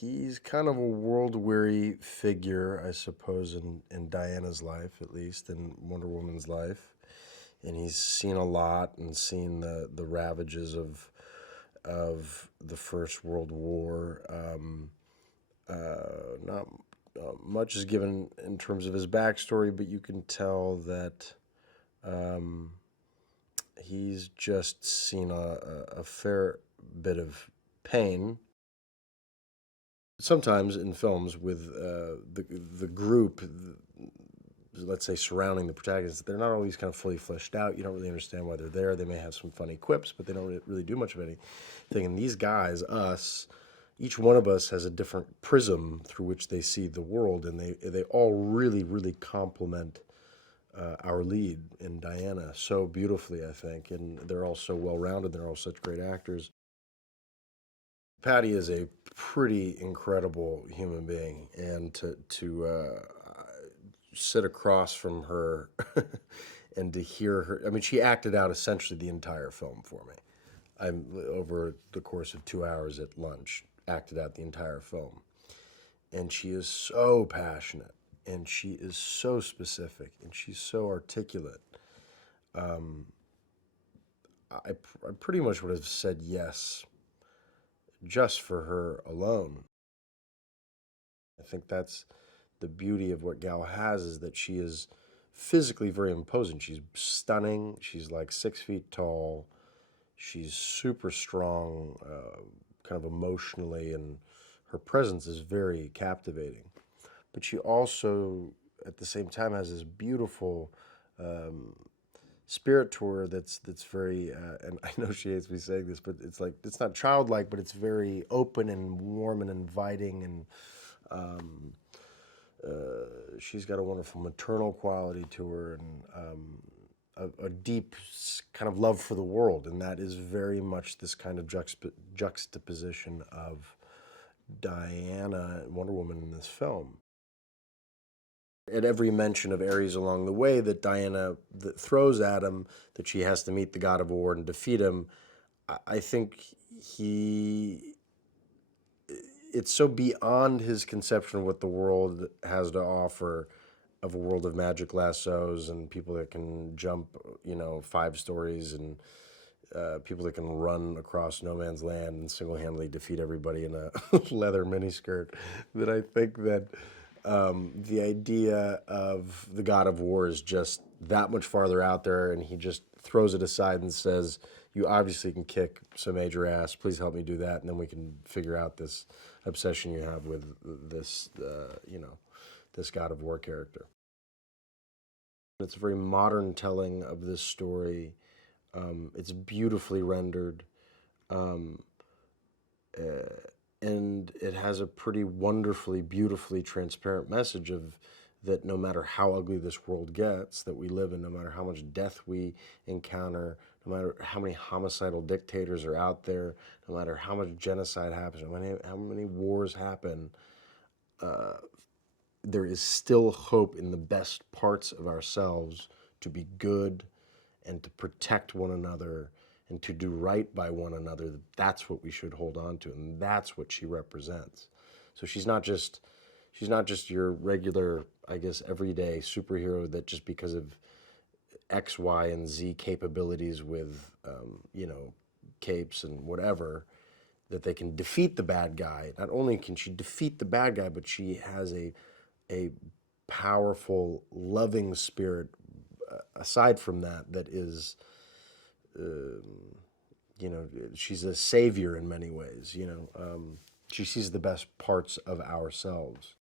He's kind of a world-weary figure, I suppose, in Diana's life, at least, in Wonder Woman's life. And he's seen a lot and seen the ravages of the First World War. Not much is given in terms of his backstory, but you can tell that um, he's just seen a fair bit of pain. Sometimes in films with the group, let's say surrounding the protagonist, they're not always kind of fully fleshed out. You don't really understand why they're there. They may have some funny quips, but they don't really do much of anything. And these guys, us, each one of us has a different prism through which they see the world, and they all really complement our lead in Diana so beautifully, I think, and they're all so well rounded. They're all such great actors. Patty is a pretty incredible human being, and to sit across from her and to hear her. I mean, she acted out essentially the entire film for me. I'm over the course of 2 hours at lunch, acted out the entire film, and she is so passionate, and she is so specific, and she's so articulate. Um, I pretty much would have said yes just for her alone. I think that's the beauty of what Gal has, is that she is physically very imposing. She's stunning. She's like 6 feet tall. She's super strong, kind of emotionally, and her presence is very captivating. But she also, at the same time, has this beautiful um, spirit to her that's very. And I know she hates me saying this, but it's like it's not childlike, but it's very open and warm and inviting, and um, she's got a wonderful maternal quality to her, and a deep kind of love for the world, and that is very much this kind of juxtaposition of Diana and Wonder Woman in this film. At every mention of Ares along the way that Diana that throws at him, that she has to meet the God of War and defeat him, I think he it's so beyond his conception of what the world has to offer, of a world of magic lassos and people that can jump, 5 stories, and people that can run across no man's land and single-handedly defeat everybody in a leather miniskirt. That I think that the idea of the God of War is just that much farther out there, and he just throws it aside and says, "You obviously can kick some major ass. Please help me do that, and then we can figure out this obsession you have with this, this God of War character." It's a very modern telling of this story. It's beautifully rendered, um, uh, and it has a pretty wonderfully, beautifully transparent message of that no matter how ugly this world gets that we live in, no matter how much death we encounter, no matter how many homicidal dictators are out there, no matter how much genocide happens, how many wars happen, uh, there is still hope in the best parts of ourselves to be good and to protect one another and to do right by one another. That's what we should hold on to, and that's what she represents. So she's not just your regular, I guess, everyday superhero that just because of X, Y, and Z capabilities with capes and whatever, that they can defeat the bad guy. Not only can she defeat the bad guy, but she has a powerful, loving spirit aside from that, that is, um, she's a savior in many ways. She sees the best parts of ourselves.